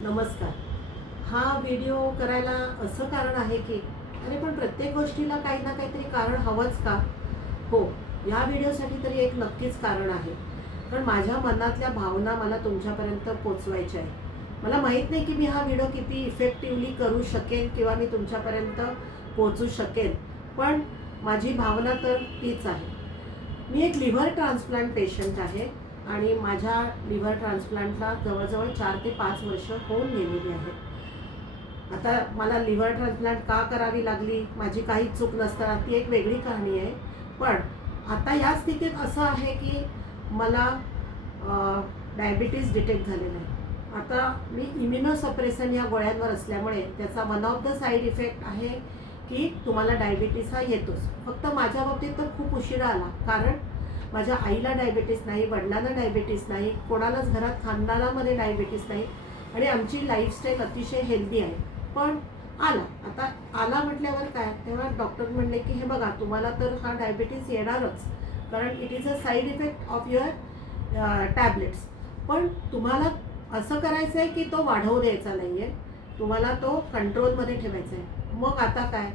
नमस्कार. हा व्हिडिओ करायला असं कारण आहे की अरे पण प्रत्येक गोष्टीला काही ना काहीतरी कारण हवंच का? हो, या व्हिडिओसाठी तरी एक नक्कीच कारण आहे. कारण माझ्या मनातल्या भावना मला तुमच्यापर्यंत पोचवायच्या आहे. मला माहीत नाही की मी हा व्हिडिओ किती इफेक्टिव्हली करू शकेन किंवा मी तुमच्यापर्यंत पोचू शकेन. पण माझी भावना तर तीच आहे. मी एक लिव्हर ट्रान्सप्लांट पेशंट आहे आणि माझ्या लिव्हर ट्रान्सप्लांटला जवळजवळ 4 ते 5 वर्ष होऊन गेलेली आहेत. आता मला लिव्हर ट्रान्सप्लांट का करावी लागली, माझी काही चूक नसताना, ती एक वेगळी कहाणी आहे. पण आता या स्थितीत असं आहे की मला डायबिटीज डिटेक्ट झालेलं आहे. आता मी इम्युनोसप्रेसन या गोळ्यांवर असल्यामुळे त्याचा one of the side effect आहे की तुम्हाला डायबिटीस हा येतोच. फक्त माझ्या बाबतीत तर खूप उशिरा आला, कारण माझ्या आईला डायबिटीस नाही, वडिलांना डायबिटीस नाही, कोणालाच घरात खानदानामध्ये डायबिटीस नाही आणि आमची लाईफस्टाईल अतिशय हेल्दी आहे. पण आला. आता आला म्हटल्यावर काय, तेव्हा डॉक्टर म्हणले की हे बघा तुम्हाला तर हा डायबिटीस येणारच, कारण it is a side effect of your tablets. पण तुम्हाला असं करायचं आहे की तो वाढवू द्यायचा नाही आहे, तुम्हाला तो कंट्रोलमध्ये ठेवायचा आहे. मग आता काय,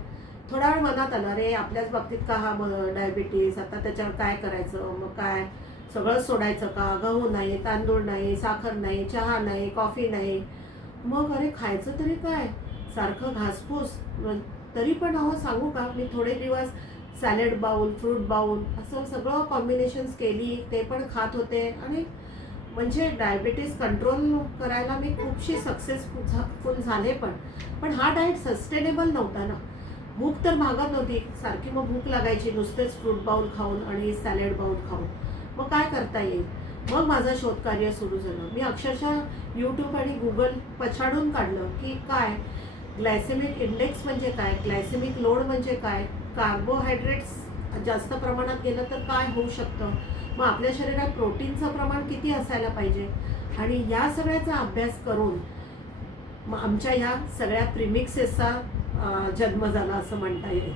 थोडा वेळ मनात आलं, अरे आपल्याच बाबतीत का हा डायबिटीस, आता त्याच्यावर काय करायचं, मग काय सगळं सोडायचं का? गहू नाही, तांदूळ नाही, साखर नाही, चहा नाही, कॉफी नाही. मग अरे खायचं तरी काय, सारखं घासपूस. तरी पण अहो सांगू का, मी थोडे दिवस सॅलड बाउल, फ्रूट बाउल असं सगळं कॉम्बिनेशन्स केली, ते पण खात होते आणि म्हणजे डायबिटीस कंट्रोल करायला मी खूपशी सक्सेसफुल झाले. पण हा डाएट सस्टेनेबल नव्हता ना. भूक तर भागत नव्हती, सारखी मग भूक लागायची नुसतेच फ्रूट बाउल खाऊन आणि सॅलड बाउल खाऊन. मग काय करता येईल? मग माझं शोधकार्य सुरू झालं. मी अक्षरशः यूट्यूब आणि गुगल पछाडून काढलं की काय ग्लायसेमिक इंडेक्स म्हणजे काय, ग्लायसेमिक लोड म्हणजे काय, कार्बोहायड्रेट्स जास्त प्रमाणात गेलं तर काय होऊ शकतं, मग आपल्या शरीरात प्रोटीनचं प्रमाण किती असायला पाहिजे, आणि या सगळ्याचा अभ्यास करून मग आमच्या ह्या सगळ्या प्रिमिक्सेसचा जन्म झाला असं म्हणता येईल.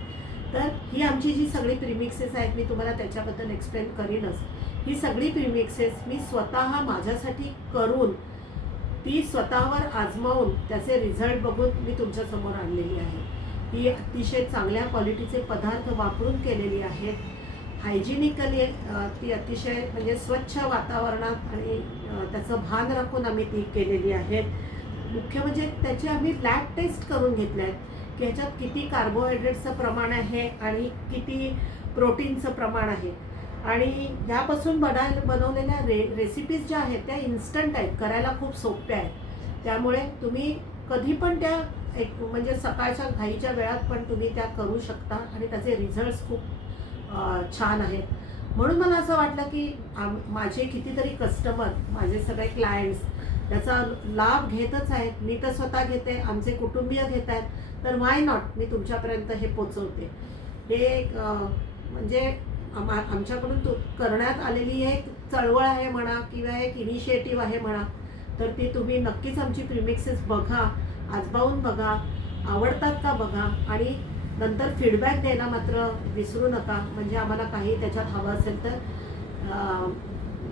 तर ही आमची जी सगळी प्रिमिक्सेस आहेत, मी तुम्हाला त्याच्याबद्दल एक्सप्लेन करीनच. ही सगळी प्रिमिक्सेस मी स्वतः माझ्यासाठी करून, ती स्वतःवर आजमावून त्याचे रिझल्ट बघून मी तुमच्यासमोर आणलेली आहे. ही अतिशय चांगल्या क्वालिटीचे पदार्थ वापरून केलेली आहेत. हायजिनिकली ती अतिशय म्हणजे स्वच्छ वातावरणात आणि त्याचं भान राखून आम्ही ती केलेली आहेत. मुख्य म्हणजे त्याची आम्ही लॅब टेस्ट करून घेतल्या आहेत की ह्याच्यात किती कार्बोहायड्रेट्सचं प्रमाण आहे आणि किती प्रोटीनचं प्रमाण आहे. आणि ह्यापासून बनवलेल्या रेसिपीज ज्या आहेत त्या इन्स्टंट आहेत, करायला खूप सोप्या आहेत. त्यामुळे तुम्ही कधी पण त्या एक म्हणजे सकाळच्या घाईच्या वेळात पण तुम्ही त्या करू शकता आणि त्याचे रिझल्ट्स खूप छान आहेत. म्हणून मला असं वाटलं की माझे कितीतरी कस्टमर, माझे सगळे क्लायंट्स त्याचा लाभ घेतच आहेत. मी तर स्वतः घेते, आमचे कुटुंबीय घेत आहेत, तर व्हाय नॉट मी तुमच्यापर्यंत हे पोचवते. हे एक म्हणजे आमच्याकडून करण्यात आलेली एक चळवळ आहे म्हणा किंवा एक इनिशिएटिव्ह आहे म्हणा. तर ती तुम्ही नक्कीच आमची प्रिमिक्सेस बघा, आजमावून बघा, आवडतात का बघा आणि नंतर फीडबॅक द्यायला मात्र विसरू नका. म्हणजे आम्हाला काही त्याच्यात हवं असेल तर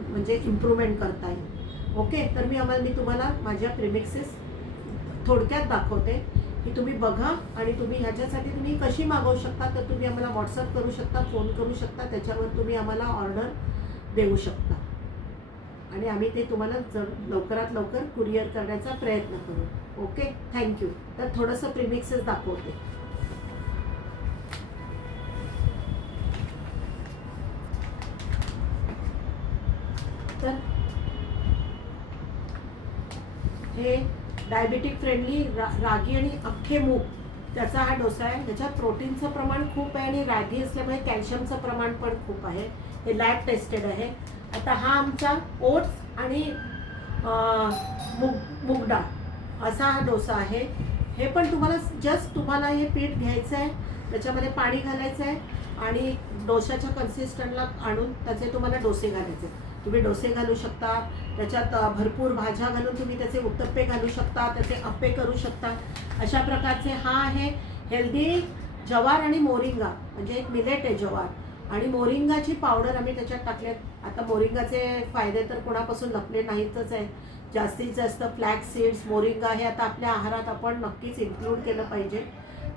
म्हणजे इम्प्रूव्हमेंट करता येईल. ओके, तर मी तुम्हाला माझ्या प्रिमिक्सेस थोडक्यात दाखवते की तुम्ही बघा आणि तुम्ही ह्याच्यासाठी तुम्ही कशी मागवू शकता. तर तुम्ही आम्हाला व्हॉट्सअप करू शकता, फोन करू शकता, त्याच्यावर तुम्ही आम्हाला ऑर्डर देऊ शकता आणि आम्ही ते तुम्हाला लवकरात लवकर कुरिअर करण्याचा प्रयत्न करू. Okay, thank you. तर थोडंसं प्रिमिक्सेस दाखवते. तर हे डायबिटिक फ्रेंडली रागी आणि अख्खे मूग त्याचा हा डोसा आहे. ह्याच्यात प्रोटीनचं प्रमाण खूप आहे आणि रागी असल्यामुळे कॅल्शियमचं प्रमाण पण खूप आहे. हे लॅब टेस्टेड आहे. आता हा आमचा ओट्स आणि मूग डाळ असा हा डोसा आहे. हे पण तुम्हाला हे पीठ घ्यायचं आहे, त्याच्यामध्ये पाणी घालायचं आहे आणि डोशाच्या कन्सिस्टंटला आणून त्याचे तुम्हाला डोसे घालायचे. तुम्ही डोसे घालू शकता, त्याच्यात भरपूर भाज्या घालून तुम्ही त्याचे उत्तप्पे घालू शकता, त्याचे अप्पे करू शकता. अशा प्रकारचे हा आहे हेल्दी जवार आणि मोरिंगा, म्हणजे एक मिलेट आहे जवार आणि मोरिंगाची पावडर आम्ही त्याच्यात टाकल्यात. आता मोरिंगाचे फायदे तर कोणापासून लपले नाहीतच आहे. जास्तीत जास्त फ्लॅक्स सीड्स, मोरिंगा हे आता आपल्या आहारात आपण नक्कीच इन्क्लूड केलं पाहिजे.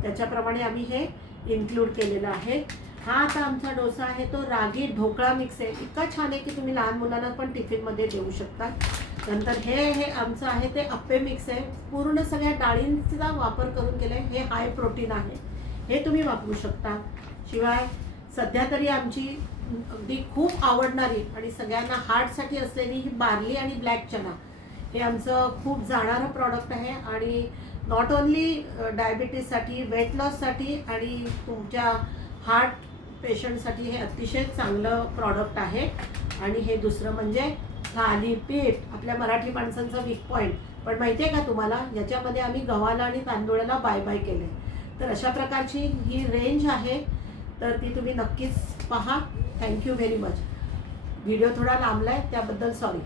त्याच्याप्रमाणे आम्ही हे इन्क्लूड केलेलं आहे. हा आता आमचा डोसा आहे तो रागी ढोकळा मिक्स आहे. इतका छान आहे की तुम्ही लहान मुलांना पण टिफिनमध्ये देऊ शकता. नंतर हे आमचं आहे ते अप्पे मिक्स आहे. पूर्ण सगळ्या डाळींचा वापर करून केलं आहे. हे हाय प्रोटीन आहे, हे तुम्ही वापरू शकता. शिवाय सध्या तरी आमची अगदी खूप आवडणारी आणि सगळ्यांना हार्टसाठी असलेली ही बार्ली आणि ब्लॅक चना हे आमचं खूप जाणारं प्रॉडक्ट आहे. आणि नॉट ओन्ली डायबिटीजसाठी, वेट लॉससाठी आणि तुमच्या हार्ट पेशंटसाठी हे अतिशय चांगलं प्रॉडक्ट आहे. आणि हे दुसरं म्हणजे थालीपीठ, आपल्या मराठी माणसांचा वीक पॉईंट. पण माहिती आहे का तुम्हाला, याच्यामध्ये आम्ही गव्हाला आणि तांदूळाला बाय बाय केलं आहे. तर अशा प्रकारची ही रेंज आहे, तर ती तुम्ही नक्कीच पहा. Thank you very much. व्हिडिओ थोडा लांबला आहे त्याबद्दल सॉरी.